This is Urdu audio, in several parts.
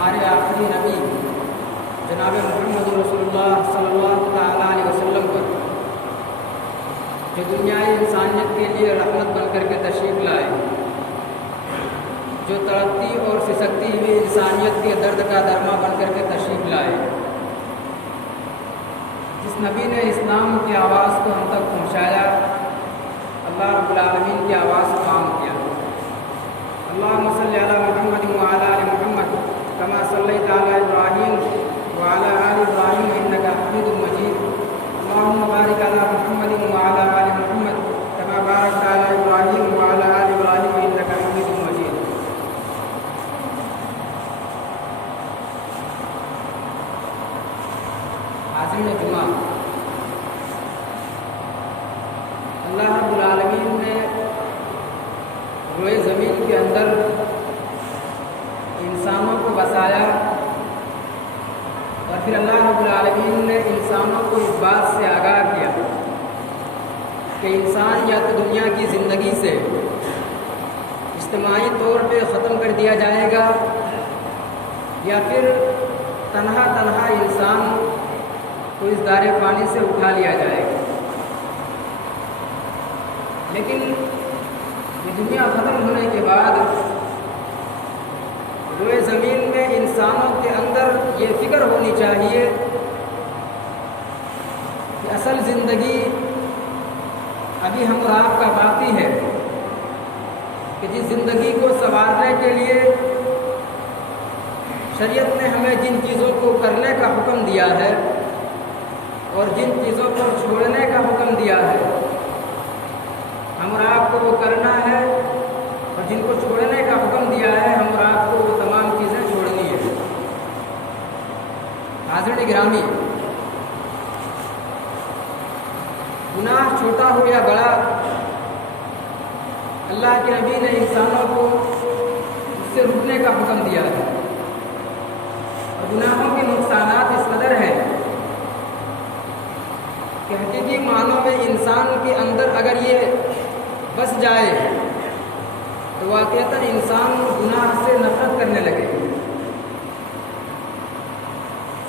ہمارے آخری نبی جناب محمد رسول اللہ صلی اللہ تعالیٰ علیہ وسلم پر جو دنیائے انسانیت کے لیے رحمت بن کر کے تشریف لائے، جو تڑپتی اور سسکتی ہوئی انسانیت کے درد کا درما بن کر کے تشریف لائے، جس نبی نے اسلام کی آواز کو ہم تک پہنچایا، اللہ رب العالمین کی آواز کو عام کیا۔ اللہم صلی علی محمد وعلی آل محمد کما صلیت علی ابراہیم وعلی آل ابراہیم انک حمید مجید۔ اللہم بارک علی محمد وعلی آل محمد کما بارکت علی ابراہیم وعلی آل ابراہیم انک حمید مجید۔ عازم جمعہ، اللہ رب العالمین نے روئے زمین کے اندر انسانوں کو بسایا، اور پھر اللہ رب العالمین نے انسانوں کو اس بات سے آگاہ کیا کہ انسان یا تو دنیا کی زندگی سے اجتماعی طور پہ ختم کر دیا جائے گا، یا پھر تنہا تنہا انسان کو اس دار پانی سے اٹھا لیا جائے گا۔ لیکن یہ دنیا ختم ہونے کے بعد روئے زمین میں انسانوں کے اندر یہ فکر ہونی چاہیے کہ اصل زندگی ابھی ہم اور آپ کا باقی ہے، کہ جس زندگی کو سنوارنے کے لیے شریعت نے ہمیں جن چیزوں کو کرنے کا حکم دیا ہے اور جن چیزوں کو چھوڑنے کا حکم دیا ہے، ہم اور آپ کو وہ کرنا ہے، اور جن کو چھوڑنے کا حکم دیا ہے ہم اور آپ کو وہ تمام چیزیں چھوڑنی ہے۔ حاضرین گرامی، گناہ چھوٹا ہو یا بڑا، اللہ کے نبی نے انسانوں کو اس سے رکنے کا حکم دیا ہے، اور گناہوں کے نقصانات اس قدر ہیں کہ حقیقی معنوں میں انسان کے اندر اگر یہ بس جائے تو واقعتاً انسان گناہ سے نفرت کرنے لگے۔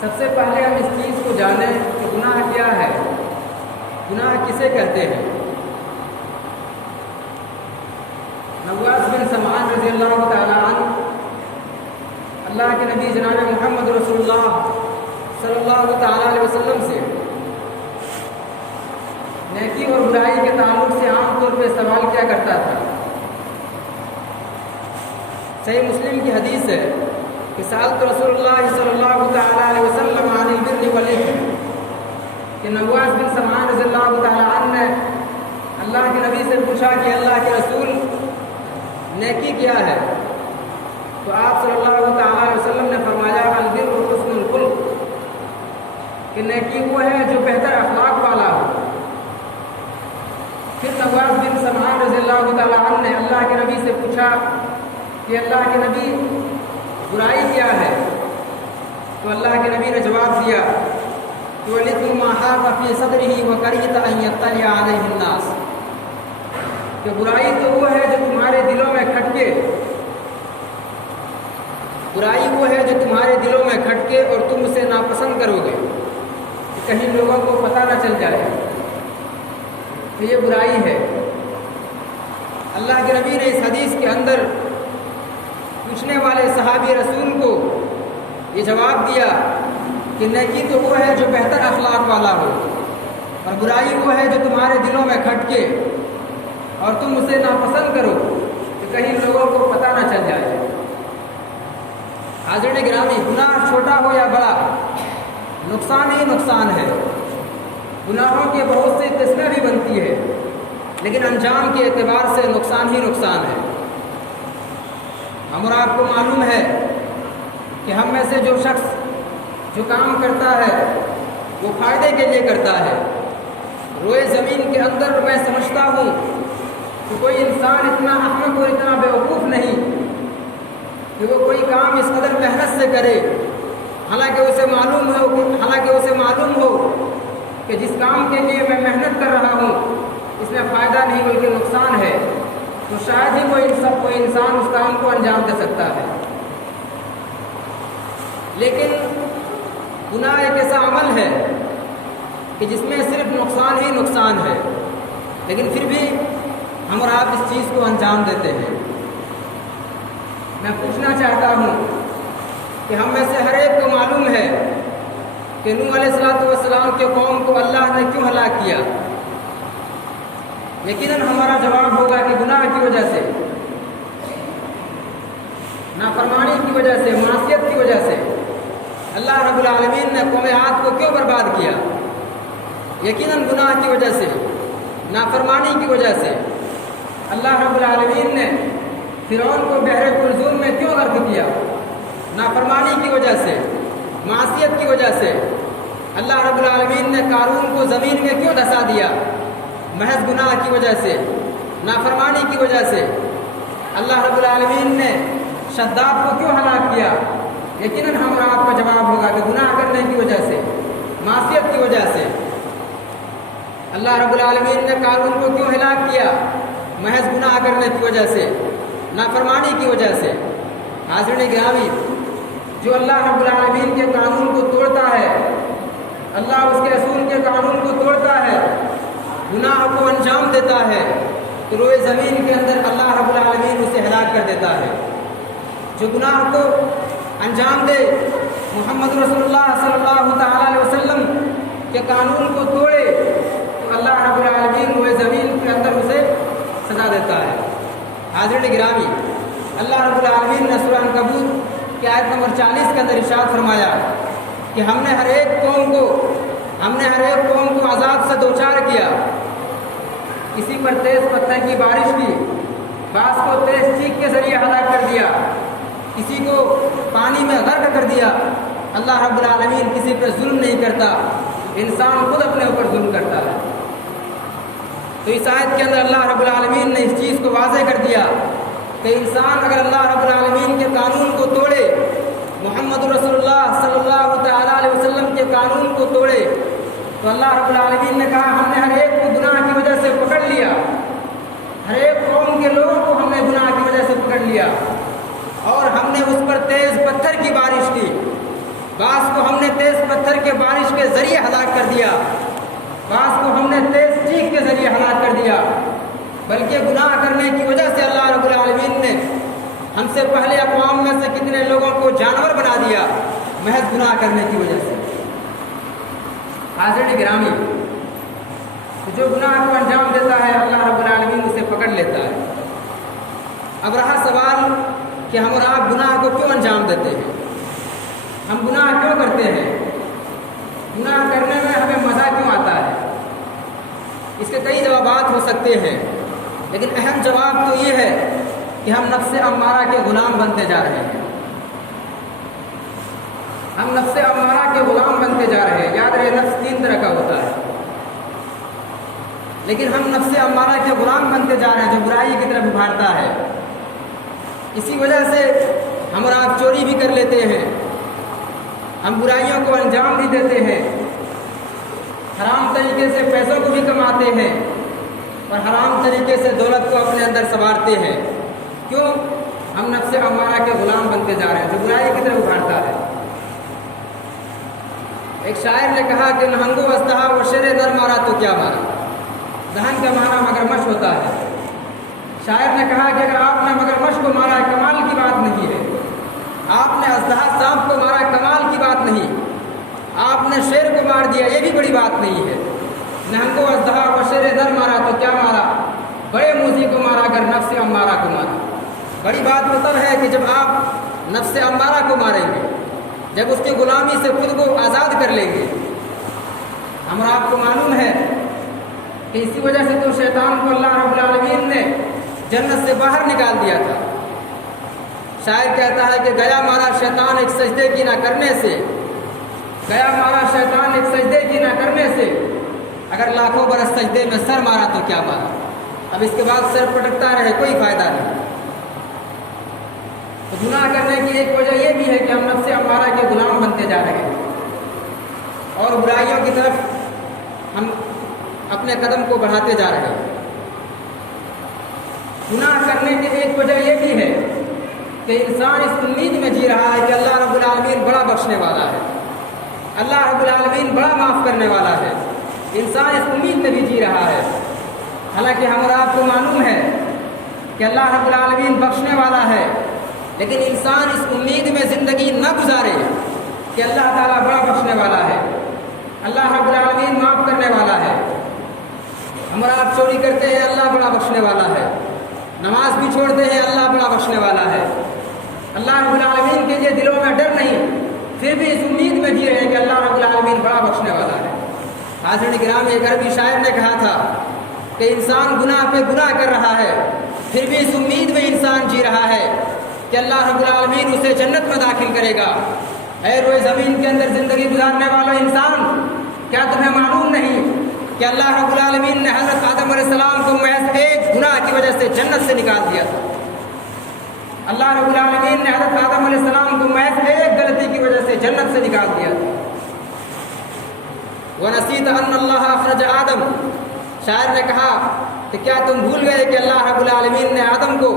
سب سے پہلے ہم اس چیز کو جانیں کہ گناہ کیا ہے، گناہ کسے کہتے ہیں۔ نواس بن سمعان رضی اللہ تعالیٰ عنہ اللہ کے نبی جناب محمد رسول اللہ صلی اللہ تعالیٰ علیہ وسلم سے نیکی اور برائی کے تعلق سے عام طور پہ سوال کیا کرتا تھا۔ صحیح مسلم کی حدیث ہے کہ سألت رسول اللہ صلی اللہ تعالیٰ علیہ وسلم عن البر والاثم، کہ نواس بن سمعان رضی اللہ تعالیٰ عنہ نے اللہ کے نبی سے پوچھا کہ اللہ کے رسول نیکی کیا ہے، تو آپ صلی اللہ تعالیٰ علیہ وسلم نے فرمایا البر حسن الخلق، کہ نیکی وہ ہے جو بہتر اخلاق والا ہو۔ پھر نواس بن سمعان رضی اللہ تعالیٰ عنہ نے اللہ کے نبی سے پوچھا کہ اللہ کے نبی برائی کیا ہے، تو اللہ کے نبی نے جواب دیا کہ وَلِثْمُ مَا حَاقَ فِي صَدْرِهِ وَكَرِهْتَ أَن يَطَّلِعَ عَلَيْهِ النَّاسُ، کہ برائی تو وہ ہے جو تمہارے دلوں میں کھٹکے، برائی وہ ہے جو تمہارے دلوں میں کھٹکے اور تم اسے ناپسند کرو گے کہ کہیں لوگوں کو پتہ نہ چل جائے کہ یہ برائی ہے۔ اللہ کے نبی نے اس حدیث کے اندر پوچھنے والے صحابی رسول کو یہ جواب دیا کہ نیکی تو وہ ہے جو بہتر اخلاق والا ہو، اور برائی وہ ہے جو تمہارے دلوں میں کھٹکے اور تم اسے ناپسند کرو کہ کہیں لوگوں کو پتہ نہ چل جائے۔ حاضرین گرامی، گناہ چھوٹا ہو یا بڑا، نقصان ہی نقصان ہے۔ گناہوں کے بہت سی قسمیں بھی بنتی ہے، لیکن انجام کے اعتبار سے نقصان ہی نقصان ہے۔ ہم اور آپ کو معلوم ہے کہ ہم میں سے جو شخص جو کام کرتا ہے وہ فائدے کے لیے کرتا ہے۔ روئے زمین کے اندر میں سمجھتا ہوں کہ کوئی انسان اتنا احمق اور اتنا بیوقوف نہیں کہ وہ کوئی کام اس قدر محنت سے کرے، حالانکہ اسے معلوم ہو کہ جس کام کے لیے میں محنت کر رہا ہوں اس میں فائدہ نہیں بلکہ نقصان ہے، تو شاید ہی کوئی انسان اس کام کو انجام دے سکتا ہے۔ لیکن گناہ ایک ایسا عمل ہے کہ جس میں صرف نقصان ہی نقصان ہے، لیکن پھر بھی ہم اور آپ اس چیز کو انجام دیتے ہیں۔ میں پوچھنا چاہتا ہوں کہ ہم میں سے ہر ایک کو معلوم ہے کہ نوح علیہ السلام کے قوم کو اللہ نے کیوں ہلاک کیا؟ یقیناً ہمارا جواب ہوگا کہ گناہ کی وجہ سے، نافرمانی کی وجہ سے، معصیت کی وجہ سے۔ اللہ رب العالمین نے قوم عاد کو کیوں برباد کیا؟ یقیناً گناہ کی وجہ سے، نافرمانی کی وجہ سے۔ اللہ رب العالمین نے فرعون کو بحر کلثوم میں کیوں غرق کیا؟ نافرمانی کی وجہ سے، معصیت کی وجہ سے۔ اللہ رب العالمین نے قارون کو زمین میں کیوں دھسا دیا؟ محض گناہ کی وجہ سے، نافرمانی کی وجہ سے۔ اللہ رب العالمین نے شداد کو کیوں ہلاک کیا؟ یقیناً ہم اور آپ کا جواب ہوگا کہ گناہ کرنے کی وجہ سے، معصیت کی وجہ سے۔ اللہ رب العالمین نے قارون کو کیوں ہلاک کیا؟ محض گناہ کرنے کی وجہ سے، نافرمانی کی وجہ سے۔ حاضرین گرامی، جو اللہ رب العالمین کے قانون کو توڑتا ہے، اللہ اس کے رسول کے قانون کو توڑتا ہے، گناہ کو انجام دیتا ہے، تو روئے زمین کے اندر اللہ رب العالمین اسے ہلاک کر دیتا ہے۔ جو گناہ کو انجام دے، محمد رسول اللہ صلی اللہ تعالیٰ علیہ وسلم کے قانون کو توڑے، تو اللہ رب العالمین روئے زمین کے اندر اسے سزا دیتا ہے۔ حاضرین گرامی، اللہ رب العالمین نے سورہ عنکبوت کی آیت نمبر 40 کے اندر ارشاد فرمایا کہ ہم نے ہر ایک قوم کو عذاب سے دوچار کیا۔ کسی پر تیز پتھر کی بارش کی، بعض کو تیز چیخ کے ذریعے ہلاک کر دیا، کسی کو پانی میں غرق کر دیا۔ اللہ رب العالمین کسی پر ظلم نہیں کرتا، انسان خود اپنے اوپر ظلم کرتا ہے۔ تو اس آیت کے اندر اللہ رب العالمین نے اس چیز کو واضح کر دیا کہ انسان اگر اللہ رب العالمین کے قانون کو توڑے، محمد رسول اللہ صلی اللہ تعالیٰ علیہ وسلم کے قانون کو توڑے، تو اللہ رب العالمین نے کہا ہم نے ہر ایک کو گناہ کی وجہ سے پکڑ لیا، ہر ایک قوم کے لوگوں کو ہم نے گناہ کی وجہ سے پکڑ لیا، اور ہم نے اس پر تیز پتھر کی بارش کی، بعض کو ہم نے تیز پتھر کے بارش کے ذریعے ہلاک کر دیا، بعض کو ہم نے تیز چیخ کے ذریعے ہلاک کر دیا۔ بلکہ گناہ کرنے کی وجہ سے اللہ رب العالمین نے ہم سے پہلے اقوام میں سے کتنے لوگوں کو جانور بنا دیا، محض گناہ کرنے کی وجہ سے۔ حاضرین گرامی، جو گناہ کو انجام دیتا ہے اللہ رب العالمین اسے پکڑ لیتا ہے۔ اب رہا سوال کہ ہم اور آپ گناہ کو کیوں انجام دیتے ہیں؟ ہم گناہ کیوں کرتے ہیں؟ گناہ کرنے میں ہمیں مزہ کیوں آتا ہے؟ اس کے کئی جوابات ہو سکتے ہیں، لیکن اہم جواب تو یہ ہے کہ ہم نفس امارہ کے غلام بنتے جا رہے ہیں۔ ہم نفس امارہ کے غلام بنتے جا رہے ہیں۔ یاد رہے، نفس 3 طرح کا ہوتا ہے، لیکن ہم نفس امارہ کے غلام بنتے جا رہے ہیں جو برائی کی طرف ابھارتا ہے۔ اسی وجہ سے ہم اور آپ چوری بھی کر لیتے ہیں، ہم برائیوں کو انجام بھی دیتے ہیں، حرام طریقے سے پیسوں کو بھی کماتے ہیں، اور حرام طریقے سے دولت کو اپنے اندر سنوارتے ہیں۔ کیوں؟ ہم نفس امارہ کے غلام بنتے جا رہے ہیں جو برائی کی طرف ابھارتا ہے۔ ایک شاعر نے کہا کہ نہنگو استہا و شیر در مارا تو کیا مارا۔ دہن کا معنی مگرمچھ ہوتا ہے۔ شاعر نے کہا کہ اگر آپ نے مگرمچھ کو مارا ہے کمال کی بات نہیں ہے، آپ نے اژدہا سانپ کو مارا کمال کی بات نہیں، آپ نے شیر کو مار دیا یہ بھی بڑی بات نہیں ہے۔ نہنگو اژدہا و شیر در مارا تو کیا مارا، بڑے موذی کو مارا اگر نفس امارہ کو مارا۔ بڑی بات تو تب ہے کہ جب آپ نفس امارہ کو ماریں گے، جب اس کی غلامی سے خود کو آزاد کر لیں گے۔ ہم آپ کو معلوم ہے کہ اسی وجہ سے تو شیطان کو اللہ رب العالمین نے جنت سے باہر نکال دیا تھا۔ شاعر کہتا ہے کہ گیا مارا شیطان ایک سجدے کی نہ کرنے سے، گیا مارا شیطان ایک سجدے کی نہ کرنے سے، اگر لاکھوں برس سجدے میں سر مارا تو کیا مارا۔ اب اس کے بعد سر پٹکتا رہے کوئی فائدہ نہیں۔ تو گناہ کرنے کی ایک وجہ یہ بھی ہے کہ ہم نفس امارہ کے غلام بنتے جا رہے ہیں اور برائیوں کی طرف ہم اپنے قدم کو بڑھاتے جا رہے ہیں۔ گناہ کرنے کی ایک وجہ یہ بھی ہے کہ انسان اس امید میں جی رہا ہے کہ اللہ رب العالمین بڑا بخشنے بخشنے والا ہے، اللہ رب العالمین بڑا معاف کرنے والا ہے۔ انسان اس امید میں بھی جی رہا ہے، حالانکہ ہم اور آپ کو معلوم ہے کہ اللہ رب العالمین بخشنے والا ہے، لیکن انسان اس امید میں زندگی نہ گزارے کہ اللہ تعالیٰ بڑا بخشنے والا ہے، اللہ رب العالمین معاف کرنے والا ہے۔ ہم اور آپ چوری کرتے ہیں، اللہ بڑا بخشنے والا ہے، نماز بھی چھوڑتے ہیں، اللہ بڑا بخشنے والا ہے۔ اللہ رب العالمین کے لیے دلوں میں ڈر نہیں، پھر بھی اس امید میں جی رہے ہیں کہ اللہ رب العالمین بڑا بخشنے والا ہے۔ حاضرین گرامی، ایک عربی شاعر نے کہا تھا کہ انسان گناہ پہ گناہ کر رہا ہے، پھر بھی اس امید میں انسان جی رہا ہے کہ اللہ رب العالمین اسے جنت میں داخل کرے گا۔ اے روئے زمین کے اندر زندگی گزارنے والا انسان، کیا تمہیں معلوم نہیں کہ اللہ رب العالمین نے حضرت آدم علیہ السلام کو محض ایک گناہ کی وجہ سے جنت سے نکال دیا تھا؟ اللہ رب العالمین نے حضرت آدم علیہ السلام کو محض ایک غلطی کی وجہ سے جنت سے نکال دیا تھا۔ وَنَسِيتَ أَنَّ اللَّهَ أَخْرَجَ آدَمَ، شاعر نے کہا کہ کیا تم بھول گئے کہ اللہ رب العالمین نے آدم کو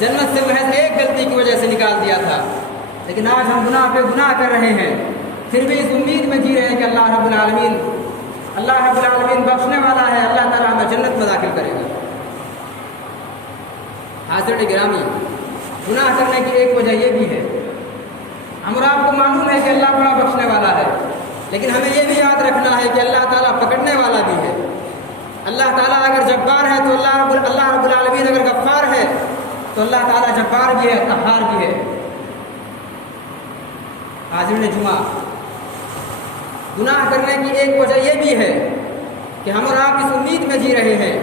جنت سے محض ایک غلطی کی وجہ سے نکال دیا تھا؟ لیکن آج ہم گناہ پہ گناہ کر رہے ہیں، پھر بھی اس امید میں جی رہے ہیں کہ اللہ رب العالمین بخشنے والا ہے، اللہ تعالیٰ ہمیں جنت میں داخل کرے گا۔ حاضرین گرامی، گناہ کرنے کی ایک وجہ یہ بھی ہے، ہم اور آپ کو معلوم ہے کہ اللہ بڑا بخشنے والا ہے، لیکن ہمیں یہ بھی یاد رکھنا ہے کہ اللہ تعالیٰ پکڑنے والا بھی ہے۔ اللہ تعالیٰ اگر جبار ہے تو اللہ رب العالمین اگر غفار ہے تو اللہ تعالیٰ جبار بھی ہے، قہار بھی ہے۔ حاضرین جمعہ، گناہ کرنے کی ایک وجہ یہ بھی ہے کہ ہم اور آپ اس امید میں جی رہے ہیں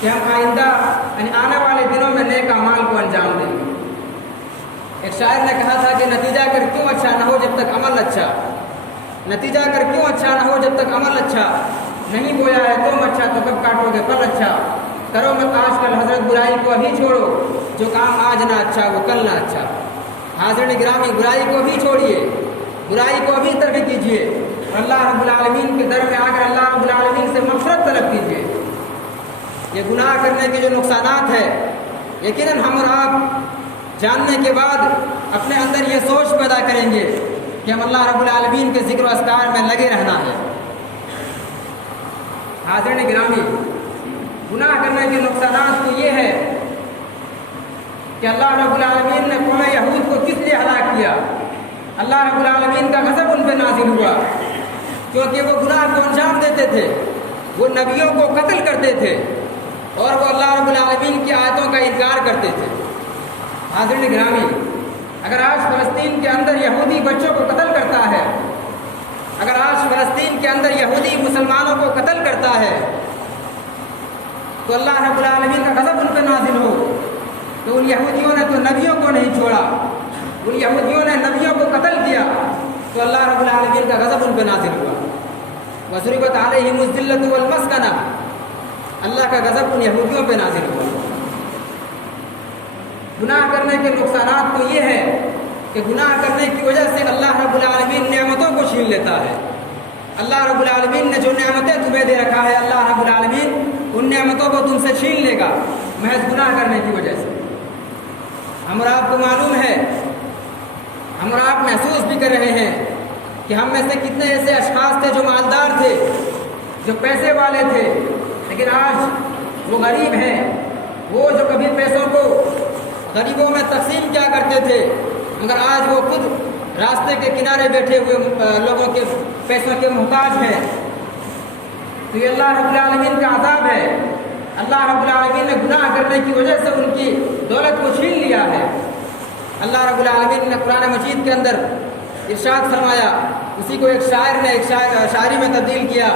کہ ہم آئندہ یعنی آنے والے دنوں میں نیک اعمال کو انجام دیں گے۔ ایک شاعر نے کہا تھا کہ نتیجہ کر کیوں اچھا نہ ہو جب تک عمل اچھا، نتیجہ کر کیوں اچھا نہ ہو جب تک عمل اچھا، نہیں بویا ہے تم اچھا تو کب کاٹو گے پھل اچھا، کرو مت آج کل حضرت برائی کو ابھی چھوڑو، جو کام آج نہ اچھا وہ کل نہ اچھا۔ حاضرین گرامی، برائی کو بھی چھوڑیے، برائی کو ابھی ترک کیجیے، اور اللہ رب العالمین کے در میں آ کر اللہ رب العالمین سے مغفرت طلب کیجیے۔ یہ گناہ کرنے کے جو نقصانات ہیں، یقیناً ہم اور آپ جاننے کے بعد اپنے اندر یہ سوچ پیدا کریں گے کہ ہم اللہ رب العالمین کے ذکر و اذکار میں لگے رہنا ہے۔ حاضرین گرامی، گناہ کرنے کے نقصانات تو یہ ہے کہ اللہ رب العالمین نے قوم یہود کو کس لیے ہلاک کیا؟ اللہ رب العالمین کا غضب ان پہ نازل ہوا کیونکہ وہ گناہ کو انجام دیتے تھے، وہ نبیوں کو قتل کرتے تھے، اور وہ اللہ رب العالمین کی آیتوں کا انکار کرتے تھے۔ حاضرین گرامی، اگر آج فلسطین کے اندر یہودی بچوں کو قتل کرتا ہے، اگر آج فلسطین کے اندر یہودی مسلمانوں کو قتل کرتا ہے، تو اللہ رب العالمین کا غضب ان پہ نازل ہو تو ان یہودیوں نے تو نبیوں کو نہیں چھوڑا، ان یہودیوں نے نبیوں کو قتل کیا، تو اللہ رب العالمین کا غضب ان پہ نازل ہوا۔ وَضُرِبَتْ عَلَيْهِمُ الذِّلَّةُ وَالْمَسْكَنَةُ، اللہ کا غضب ان یہودیوں پہ نازل ہوا۔ گناہ کرنے کے نقصانات تو یہ ہے کہ گناہ کرنے کی وجہ سے اللہ رب العالمین نعمتوں کو چھین لیتا ہے۔ اللہ رب العالمین نے جو نعمتیں تمہیں دے رکھا ہے، اللہ رب العالمین ان نعمتوں کو تم سے چھین لے گا محض گناہ کرنے کی وجہ سے۔ ہم اور آپ کو معلوم ہے، ہم اور آپ محسوس بھی کر رہے ہیں کہ ہم میں سے کتنے ایسے اشخاص تھے جو مالدار تھے، جو پیسے والے تھے، لیکن آج وہ غریب ہیں۔ وہ جو کبھی پیسوں کو غریبوں میں تقسیم کیا کرتے تھے، مگر آج وہ خود راستے کے کنارے بیٹھے ہوئے لوگوں کے پیسوں کے محتاج ہیں۔ تو یہ اللہ رب العالمین کا عذاب ہے۔ اللہ رب العالمین نے گناہ کرنے کی وجہ سے ان کی دولت کو چھین لیا ہے۔ اللہ رب العالمین نے قرآن مجید کے اندر ارشاد فرمایا، اسی کو ایک شاعر نے ایک شاعری میں تبدیل کیا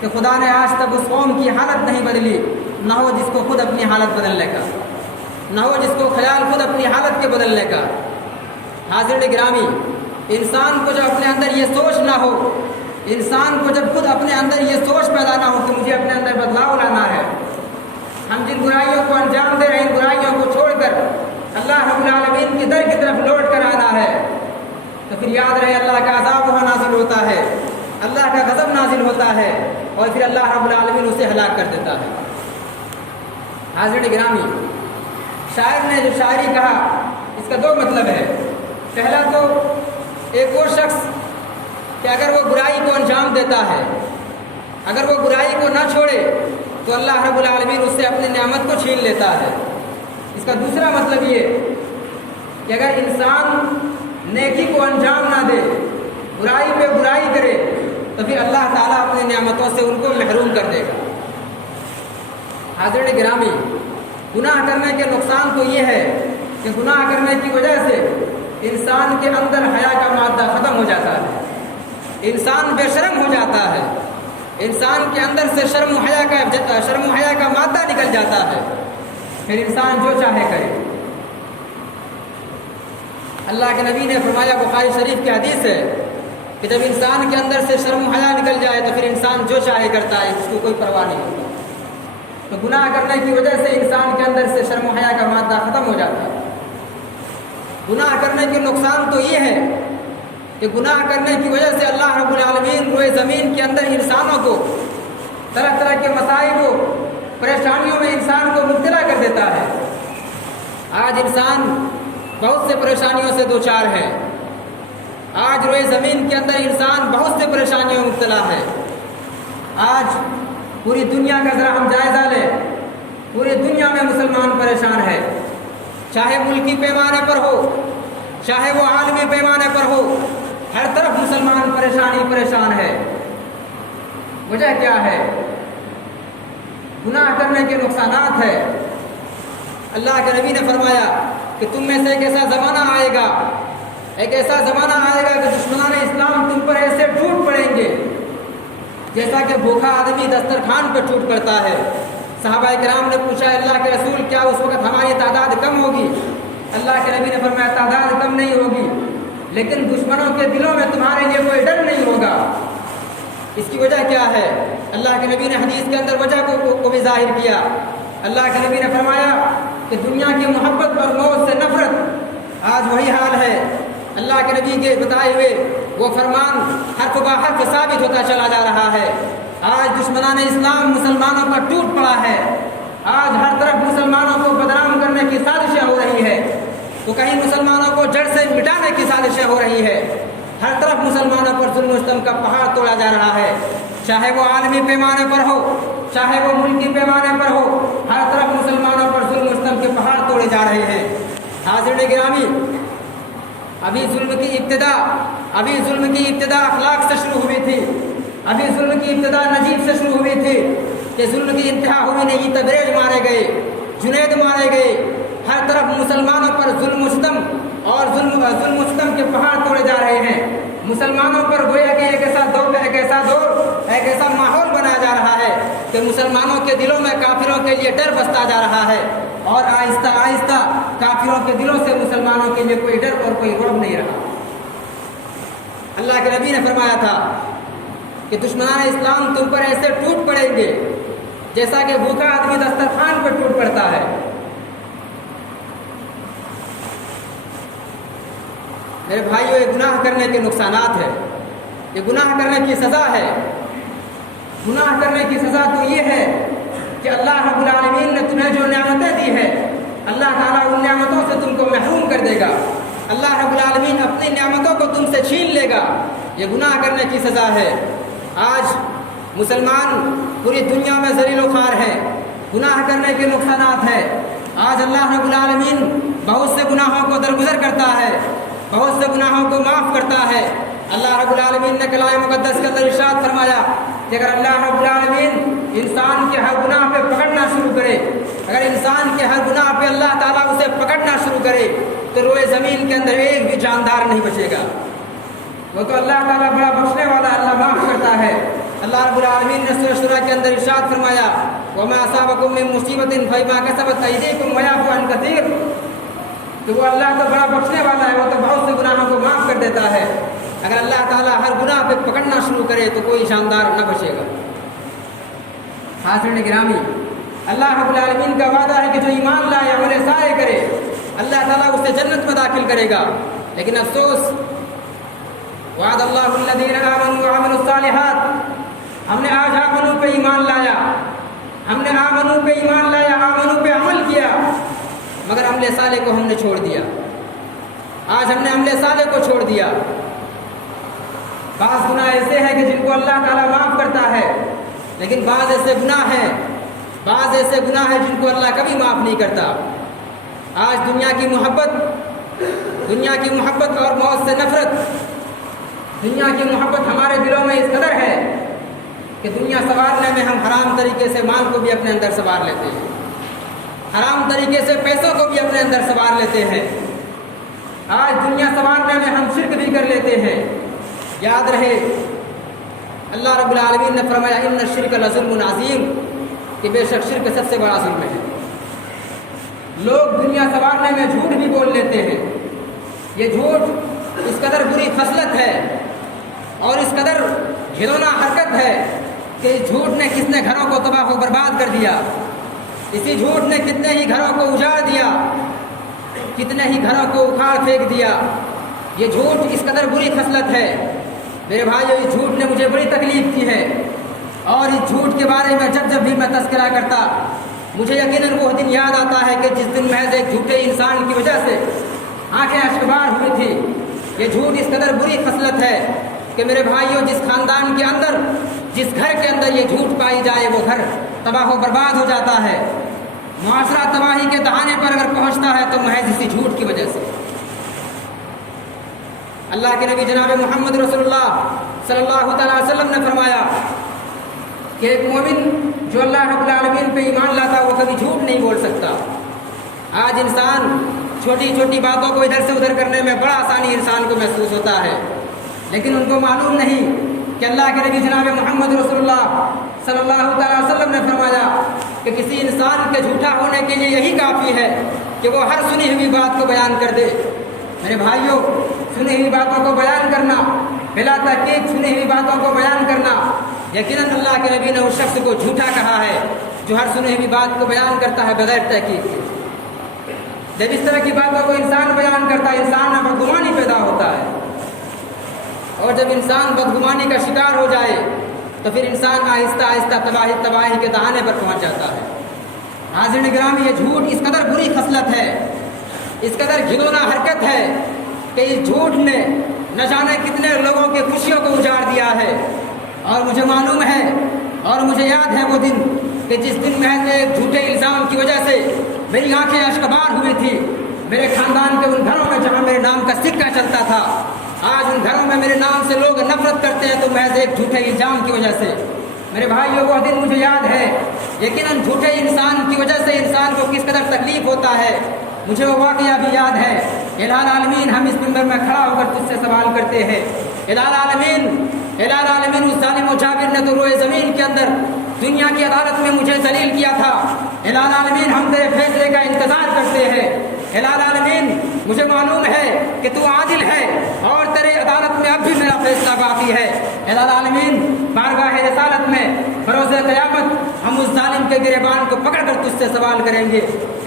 کہ خدا نے آج تک اس قوم کی حالت نہیں بدلی، نہ ہو جس کو خود اپنی حالت بدلنے کا، نہ ہو جس کو خیال خود اپنی حالت کے بدلنے کا۔ حاضرین گرامی، انسان کو جب اپنے اندر یہ سوچ نہ ہو، انسان کو جب خود اپنے اندر یہ سوچ پیدا نہ ہو کہ مجھے اپنے اندر بدلاؤ لانا ہے، ہم جن برائیوں کو انجام دے رہے ہیں ان برائیوں کو چھوڑ کر اللہ رب العالمین کی در کی طرف لوٹ کر آنا ہے، تو پھر یاد رہے اللہ کا عذاب وہاں نازل ہوتا ہے، اللہ کا غضب نازل ہوتا ہے، اور پھر اللہ رب العالمین اسے ہلاک کر دیتا ہے۔ حاضرین گرامی، شاعر نے جو شاعری کہا اس کا دو مطلب ہے۔ پہلا تو ایک وہ شخص کہ اگر وہ برائی کو انجام دیتا ہے، اگر وہ برائی کو نہ چھوڑے تو اللہ رب العالمین اس سے اپنی نعمت کو چھین لیتا ہے۔ اس کا دوسرا مطلب یہ کہ اگر انسان نیکی کو انجام نہ دے، برائی پہ برائی کرے، تو پھر اللہ تعالیٰ اپنی نعمتوں سے ان کو محروم کر دے گا۔ حاضرین گرامی، گناہ کرنے کے نقصان تو یہ ہے کہ گناہ کرنے کی وجہ سے انسان کے اندر حیا کا مادہ ختم ہو جاتا ہے، انسان بے شرم ہو جاتا ہے، انسان کے اندر سے شرم و حیا کا مادہ نکل جاتا ہے، پھر انسان جو چاہے کرے۔ اللہ کے نبی نے فرمایا، بخاری شریف کی حدیث ہے کہ جب انسان کے اندر سے شرم و حیا نکل جائے تو پھر انسان جو چاہے کرتا ہے، اس کو کوئی پرواہ نہیں ہوتی۔ تو گناہ کرنے کی وجہ سے انسان کے اندر سے شرم و حیا کا مادہ ختم ہو جاتا ہے۔ گناہ کرنے کے نقصان تو یہ ہے کہ گناہ کرنے کی وجہ سے اللہ رب العالمین روئے زمین کے اندر انسانوں کو طرح طرح کے مسائل کو، پریشانیوں میں انسان کو مبتلا کر دیتا ہے۔ آج انسان بہت سے پریشانیوں سے دوچار ہے، آج روئے زمین کے اندر انسان بہت سے پریشانیوں میں مبتلا ہے۔ آج پوری دنیا کا ذرا ہم جائزہ لیں، پوری دنیا میں مسلمان پریشان ہے، چاہے ملکی پیمانے پر ہو، چاہے وہ عالمی پیمانے پر ہو، ہر طرف مسلمان پریشان ہے۔ وجہ کیا ہے؟ گناہ کرنے کے نقصانات ہے۔ اللہ کے نبی نے فرمایا کہ تم میں سے ایک ایسا زمانہ آئے گا، ایک ایسا زمانہ آئے گا کہ دشمنان اسلام تم پر ایسے ٹوٹ پڑیں گے جیسا کہ بھوکا آدمی دسترخوان پہ ٹوٹ پڑتا ہے۔ صحابہ کرام نے پوچھا، اللہ کے رسول کیا اس وقت ہماری تعداد کم ہوگی؟ اللہ کے نبی نے فرمایا، تعداد کم نہیں ہوگی، لیکن دشمنوں کے دلوں میں تمہارے لیے کوئی ڈر نہیں ہوگا۔ اس کی وجہ کیا ہے؟ اللہ کے نبی نے حدیث کے اندر وجہ کو بھی ظاہر کیا۔ اللہ کے نبی نے فرمایا کہ دنیا کی محبت اور موت سے نفرت، آج وہی حال ہے۔ اللہ کے نبی کے بتائے ہوئے وہ فرمان حرف بہ حرف ثابت ہوتا چلا جا رہا ہے۔ آج دشمنان اسلام مسلمانوں پر ٹوٹ پڑا ہے، آج ہر طرف مسلمانوں کو بدنام کرنے کی سازشیں ہو رہی ہے، تو کہیں مسلمانوں کو جڑ سے مٹانے کی سازشیں ہو رہی ہے۔ ہر طرف مسلمانوں پر ظلم و ستم کا پہاڑ توڑا جا رہا ہے، چاہے وہ عالمی پیمانے پر ہو، چاہے وہ ملکی پیمانے پر ہو، ہر طرف مسلمانوں پر ظلم و ستم کے پہاڑ توڑے جا رہے ہیں۔ حاضرین گرامی، ابھی ظلم کی ابتدا اخلاق سے شروع ہوئی تھی، ابھی ظلم کی ابتدا نجیب سے شروع ہوئی تھی کہ ظلم کی انتہا ہوئی نہیں، تبریز مارے گئے، جنید مارے گئے، ہر طرف مسلمانوں پر ظلم و ستم اور ظلم و ستم کے پہاڑ توڑے جا رہے ہیں۔ مسلمانوں پر گویا کہ ایک ایسا ماحول بنایا جا رہا ہے کہ مسلمانوں کے دلوں میں کافروں کے لیے ڈر بستا جا رہا ہے، اور آہستہ آہستہ کافروں کے دلوں سے مسلمانوں کے لیے کوئی ڈر اور کوئی رعب نہیں رہا۔ اللہ کے نبی نے فرمایا تھا کہ دشمنان اسلام تم پر ایسے ٹوٹ پڑیں گے جیسا کہ بھوکا آدمی دسترخوان پر ٹوٹ پڑتا ہے۔ میرے بھائیو، یہ گناہ کرنے کے نقصانات ہے، یہ گناہ کرنے کی سزا ہے۔ گناہ کرنے کی سزا تو یہ ہے کہ اللہ رب العالمین نے تمہیں جو نعمتیں دی ہے، اللہ تعالیٰ ان نعمتوں سے تم کو محروم کر دے گا، اللہ رب العالمین اپنی نعمتوں کو تم سے چھین لے گا۔ یہ گناہ کرنے کی سزا ہے۔ آج مسلمان پوری دنیا میں ذلیل و خوار ہیں، گناہ کرنے کے نقصانات ہیں۔ آج اللہ رب العالمین بہت سے گناہوں کو درگزر کرتا ہے، بہت سے گناہوں کو معاف کرتا ہے۔ اللہ رب العالمین نے کلام مقدس کے اندر ارشاد فرمایا کہ اگر اللہ رب العالمین انسان کے ہر گناہ پہ پکڑنا شروع کرے، اگر انسان کے ہر گناہ پہ اللہ تعالیٰ اسے پکڑنا شروع کرے تو روئے زمین کے اندر ایک بھی جاندار نہیں بچے گا۔ وہ تو اللہ تعالیٰ بڑا بخشنے والا، اللہ معاف کرتا ہے۔ اللہ رب العالمین نے سورہ شورى کے اندر ارشاد فرمایا، وَمَا أَصَابَكُم مِّن مُّصِيبَةٍ فَبِمَا كَسَبَتْ أَيْدِيكُمْ وَيَعْفُو عَن كَثِيرٍ۔ تو وہ اللہ تو بڑا بخشنے والا ہے، وہ تو بہت سے گناہوں کو معاف کر دیتا ہے۔ اگر اللہ تعالیٰ ہر گناہ پہ پکڑنا شروع کرے تو کوئی شاندار نہ بچے گا۔ حاضرین گرامی، اللہ رب العالمین کا وعدہ ہے کہ جو ایمان لائے، عمل صالح کرے، اللہ تعالیٰ اسے جنت میں داخل کرے گا۔ لیکن افسوس، وعد اللہ الذین آمنوا وعملوا الصالحات، ہم نے آج آمنو پہ ایمان لایا، ہم نے آمنو پہ ایمان لایا، آمنو پہ عمل کیا، مگر عمل صالح کو ہم نے چھوڑ دیا۔ آج ہم نے عمل صالح کو چھوڑ دیا۔ بعض گناہ ایسے ہیں کہ جن کو اللہ تعالیٰ معاف کرتا ہے، لیکن بعض ایسے گناہ ہیں جن کو اللہ کبھی معاف نہیں کرتا۔ آج دنیا کی محبت اور موت سے نفرت، دنیا کی محبت ہمارے دلوں میں اس قدر ہے کہ دنیا سنوارنے میں ہم حرام طریقے سے مال کو بھی اپنے اندر سنوار لیتے ہیں، حرام طریقے سے پیسوں کو بھی اپنے اندر سنوار لیتے ہیں۔ آج دنیا سنوارنے میں ہم شرک بھی کر لیتے ہیں۔ یاد رہے اللہ رب العالمین نے فرمایا ان الشرک لظلم عظیم، کہ بے شک شرک سب سے بڑا ظلم ہے۔ لوگ دنیا سنوارنے میں جھوٹ بھی بول لیتے ہیں۔ یہ جھوٹ اس قدر بری خصلت ہے اور اس قدر گھنونا حرکت ہے کہ اس جھوٹ نے کس نے گھروں کو تباہ و برباد کر دیا، اسی جھوٹ نے کتنے ہی گھروں کو اجاڑ دیا، کتنے ہی گھروں کو اکھاڑ پھینک دیا۔ یہ جھوٹ اس قدر بری خصلت ہے میرے بھائیو، اس جھوٹ نے مجھے بڑی تکلیف کی ہے، اور اس جھوٹ کے بارے میں جب بھی میں تذکرہ کرتا مجھے یقیناً وہ دن یاد آتا ہے کہ جس دن محض ایک جھوٹے انسان کی وجہ سے آنکھیں اشکبار ہوئی تھی۔ یہ جھوٹ اس قدر بری خصلت ہے کہ میرے بھائیوں، جس خاندان کے اندر، جس گھر کے اندر یہ جھوٹ پائی جائے وہ گھر تباہ و برباد ہو جاتا ہے۔ معاشرہ تباہی کے دہانے پر اگر پہنچتا ہے تو محض اسی جھوٹ کی وجہ سے۔ اللہ کے نبی جناب محمد رسول اللہ صلی اللہ تعالی وسلم نے فرمایا کہ ایک مومن جو اللہ رب العالمین پہ ایمان لاتا وہ کبھی جھوٹ نہیں بول سکتا۔ آج انسان چھوٹی چھوٹی باتوں کو ادھر سے ادھر کرنے میں بڑا آسانی انسان کو محسوس ہوتا ہے، لیکن ان کو معلوم نہیں کہ اللہ کے نبی جناب محمد رسول اللہ صلی اللہ تعالی وسلم نے فرمایا کہ کسی انسان کے جھوٹا ہونے کے لیے یہی کافی ہے کہ وہ ہر سنی ہوئی بات کو بیان کر دے۔ میرے بھائیوں، سنی ہوئی باتوں کو بیان کرنا، بلا تحقیق سنی ہوئی باتوں کو بیان کرنا، یقیناً اللہ کے نبی نے اس شخص کو جھوٹا کہا ہے جو ہر سنی ہوئی بات کو بیان کرتا ہے بغیر تحقیق کے۔ جب اس طرح کی باتوں کو انسان بیان کرتا ہے، انسان میں بدگمانی پیدا ہوتا ہے، اور جب انسان بدگمانی کا شکار ہو جائے تو پھر انسان آہستہ آہستہ تباہی کے دہانے پر پہنچ جاتا ہے۔ حاضرین گرامی، یہ جھوٹ اس قدر بری خصلت ہے، اس قدر گھنونا حرکت ہے کہ اس جھوٹ نے نہ جانے کتنے لوگوں کے خوشیوں کو اجاڑ دیا ہے۔ اور مجھے معلوم ہے اور مجھے یاد ہے وہ دن کہ جس دن محض ایک جھوٹے الزام کی وجہ سے میری آنکھیں اشکبار ہوئی تھی۔ میرے خاندان کے ان گھروں میں جہاں میرے نام کا سکہ چلتا تھا، آج ان گھروں میں میرے نام سے لوگ نفرت کرتے ہیں تو محض ایک جھوٹے الزام کی وجہ سے۔ میرے بھائیوں، وہ دن مجھے یاد ہے، یقیناً جھوٹے انسان کی وجہ سے انسان کو کس قدر تکلیف ہوتا ہے مجھے وہ واقعہ بھی یاد ہے۔ الہ العالمین، ہم اس منبر میں کھڑا ہو کر تجھ سے سوال کرتے ہیں، الہ العالمین اس ظالم و جابر نے تو روئے زمین کے اندر دنیا کی عدالت میں مجھے ذلیل کیا تھا۔ الہ العالمین، ہم تیرے فیصلے کا انتظار کرتے ہیں۔ الہ العالمین، مجھے معلوم ہے کہ تو عادل ہے اور تیرے عدالت میں اب بھی میرا فیصلہ باقی ہے۔ الہ العالمین، بارگاہ رسالت میں بروز قیامت ہم اس ظالم کے گریبان کو پکڑ کر تجھ سے سوال کریں گے۔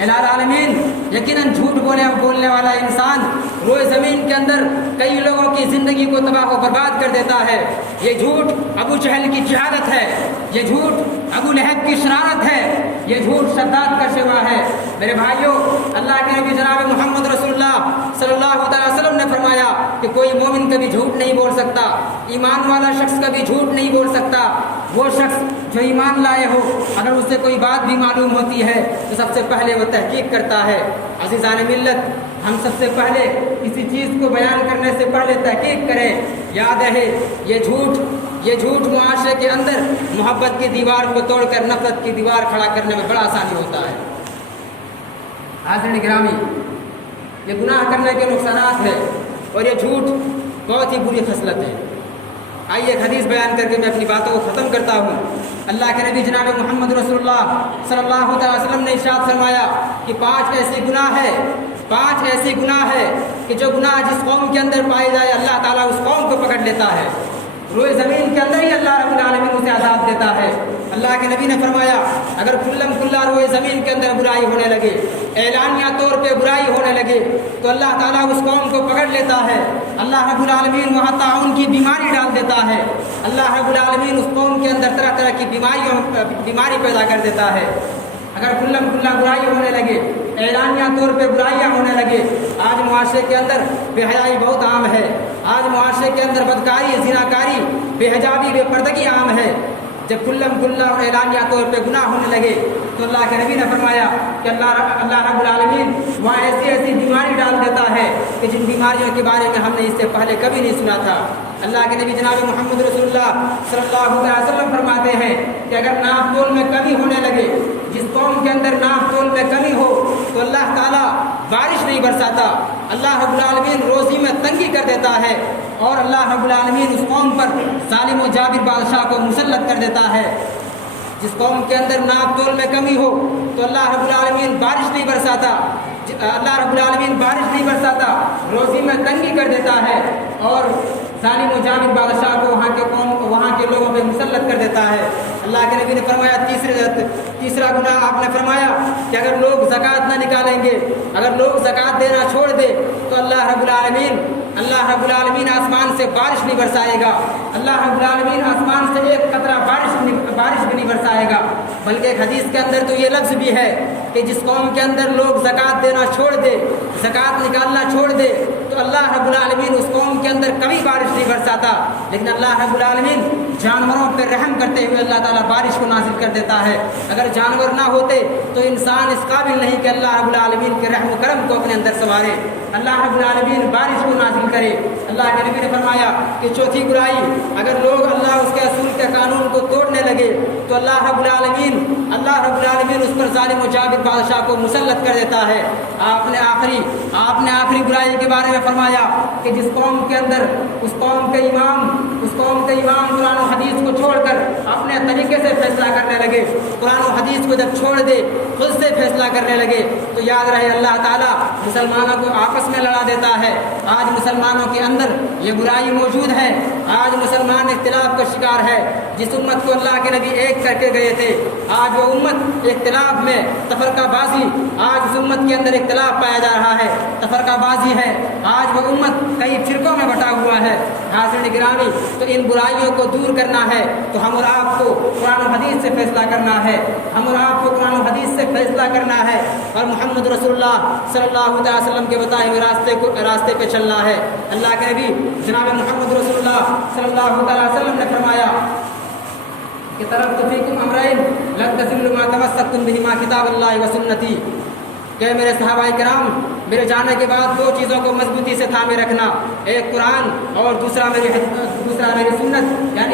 الہ العالمین، یقیناً جھوٹ بولنے والا انسان روئے زمین کے اندر کئی لوگوں کی زندگی کو تباہ و برباد کر دیتا ہے۔ یہ جھوٹ ابو جہل کی جہالت ہے، یہ جھوٹ ابو لہب کی شرارت ہے، یہ جھوٹ شداد کا شیوا ہے۔ میرے بھائیوں، اللہ کے نبی جناب محمد رسول اللہ صلی اللہ تعالی وسلم نے فرمایا کہ کوئی مومن کبھی جھوٹ نہیں بول سکتا، ایمان والا شخص کبھی جھوٹ نہیں بول سکتا۔ وہ شخص جو ایمان لائے ہو، اگر اس سے کوئی بات بھی معلوم ہوتی ہے تو سب سے پہلے وہ تحقیق کرتا ہے۔ عزیزان ملت، ہم سب سے پہلے کسی چیز کو بیان کرنے سے پہلے تحقیق کریں۔ یاد رہے، یہ جھوٹ معاشرے کے اندر محبت کی دیوار کو توڑ کر نفرت کی دیوار کھڑا کرنے میں بڑا آسانی ہوتا ہے۔ حاضرین گرامی، یہ گناہ کرنے کے نقصانات ہیں اور یہ جھوٹ بہت ہی بری خصلت ہے۔ آئیے ایک حدیث بیان کر کے میں اپنی باتوں کو ختم کرتا ہوں۔ اللہ کے نبی جناب محمد رسول اللہ صلی اللہ تعالی وسلم نے ارشاد فرمایا کہ 5 ایسی گناہ ہے کہ جو گناہ جس قوم کے اندر پائی جائے اللہ تعالیٰ اس قوم کو پکڑ لیتا ہے، روئے زمین کے اندر ہی اللہ رب العالمین اسے عذاب دیتا ہے۔ اللہ کے نبی نے فرمایا اگر کھلا روئے زمین کے اندر برائی ہونے لگے، اعلانیہ طور پہ برائی ہونے لگے، تو اللہ تعالیٰ اس قوم کو پکڑ لیتا ہے۔ اللہ رب العالمین وہاں طاعون کی بیماری ڈال دیتا ہے۔ اللہ رب العالمین اس قوم کے اندر طرح طرح کی بیماری پیدا کر دیتا ہے۔ اگر کھلا برائی ہونے لگے اعلانیہ طور پہ برائیاں ہونے لگے۔ آج معاشرے کے اندر بے حیائی بہت عام ہے، آج معاشرے کے اندر بدکاری، زناکاری، بے حجابی، بے پردگی عام ہے۔ جب کلم کلا اور اعلانیہ طور پہ گناہ ہونے لگے تو اللہ کے نبی نے فرمایا کہ اللہ رب العالمین وہاں ایسی ایسی بیماری ڈال دیتا ہے کہ جن بیماریوں کے بارے میں ہم نے اس سے پہلے کبھی نہیں سنا تھا۔ اللہ کے نبی جناب محمد رسول اللہ صلی اللہ علیہ وسلم فرماتے ہیں کہ اگر ناپ تول میں کمی ہونے لگے، جس قوم کے اندر ناپ تول میں کمی ہو تو اللہ تعالیٰ بارش نہیں برساتا، اللہ رب العالمین روزی میں تنگی کر دیتا ہے، اور اللہ رب العالمین اس قوم پر ظالم و جابر بادشاہ کو مسلط کر دیتا ہے۔ جس قوم کے اندر ناپ تول میں کمی ہو تو اللہ رب العالمین بارش نہیں برساتا، اللہ رب العالمین بارش نہیں برساتا، روزی میں تنگی کر دیتا ہے، اور ظالم و جابر بادشاہ کو وہاں کے لوگوں پہ مسلط کر دیتا ہے۔ اللہ کے نبی نے فرمایا تیسرا گناہ آپ نے فرمایا کہ اگر لوگ زکوٰۃ نہ نکالیں گے، اگر لوگ زکوٰۃ دینا چھوڑ دے تو اللہ رب العالمین آسمان سے بارش نہیں برسائے گا، اللہ رب العالمین آسمان سے ایک قطرہ بارش بھی نہیں برسائے گا۔ بلکہ ایک حدیث کے اندر تو یہ لفظ بھی ہے کہ جس قوم کے اندر لوگ زکوٰۃ دینا چھوڑ دے، زکوٰۃ نکالنا چھوڑ دے تو اللہ رب العالمین اس قوم کے اندر کبھی بارش نہیں برساتا، لیکن اللہ رب العالمین جانوروں پہ رحم کرتے ہوئے اللہ تعالیٰ بارش کو نازل کر دیتا ہے۔ اگر جانور نہ ہوتے تو انسان اس قابل نہیں کہ اللہ رب العالمین کے رحم و کرم کو اپنے اندر سنوارے، اللہ رب العالمین بارش کو نازل کرے۔ اللہ کے نبی نے فرمایا کہ چوتھی برائی، اگر لوگ اللہ اس کے اصول کے قانون کو توڑنے لگے تو اللہ رب العالمین اس پر ظالم و جابر بادشاہ کو مسلط کر دیتا ہے۔ آپ نے آخری برائی کے بارے میں فرمایا کہ جس قوم کے اندر اس قوم کے امام قرآن و حدیث کو چھوڑ کر اپنے طریقے سے فیصلہ کرنے لگے، قرآن و حدیث کو جب چھوڑ دے خود سے فیصلہ کرنے لگے تو یاد رہے اللہ تعالیٰ مسلمانوں کو آپس میں لڑا دیتا ہے۔ آج مسلمانوں کے اندر یہ برائی موجود ہے، آج مسلمان اختلاف کا شکار ہے۔ جس امت کو اللہ کے نبی ایک کر کے گئے تھے، آج وہ امت اختلاف میں تفرقہ بازی، آج اس امت کے اندر اختلاف پایا جا رہا ہے، تفرقہ بازی ہے، آج وہ امت کئی فرقوں میں بٹا ہوا ہے۔ حاضرین گرامی، تو ان برائیوں کو دور کرنا ہے تو ہم اور آپ کو قرآن و حدیث سے فیصلہ کرنا ہے، ہم اور آپ کو قرآن و حدیث سے فیصلہ کرنا ہے، اور محمد رسول اللہ صلی اللہ علیہ وسلم کے بتائے ہوئے راستے پہ چلنا ہے۔ اللہ کے نبی جناب محمد رسول اللہ صلی اللہ علیہ وسلم نے فرمایا کہ ترکت فیکم امرین لن تضلوا ما تمسکتم بہما کتاب اللہ و سنتی، کہ میرے صحابہ کرام میرے جانے کے بعد دو چیزوں کو مضبوطی سے تھامے رکھنا، ایک قرآن اور دوسرا میری سنت، یعنی